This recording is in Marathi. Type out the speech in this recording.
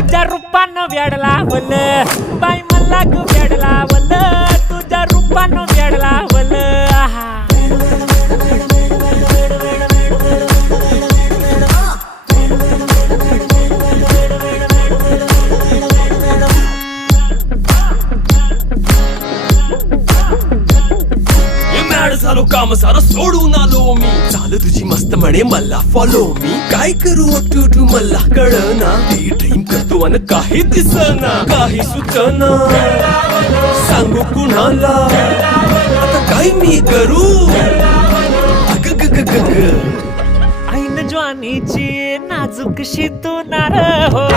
तुझ्या रूपानं वेडला वल बाई मला ग वेडला वल तुझ्या रूपानं वेडला वल आहा झालो काम सारं सोडून आलो मी चाल तुझी मस्त म्हणे मला फॉलो मी काय करू टू मला कळना ती ड्रीम करतो अन काही दिसना काही सुचना सांगू कुणाला आता काय मी करू अग ग ग ग ग ऐन ज्वानीची नाजूकशी तू नार हो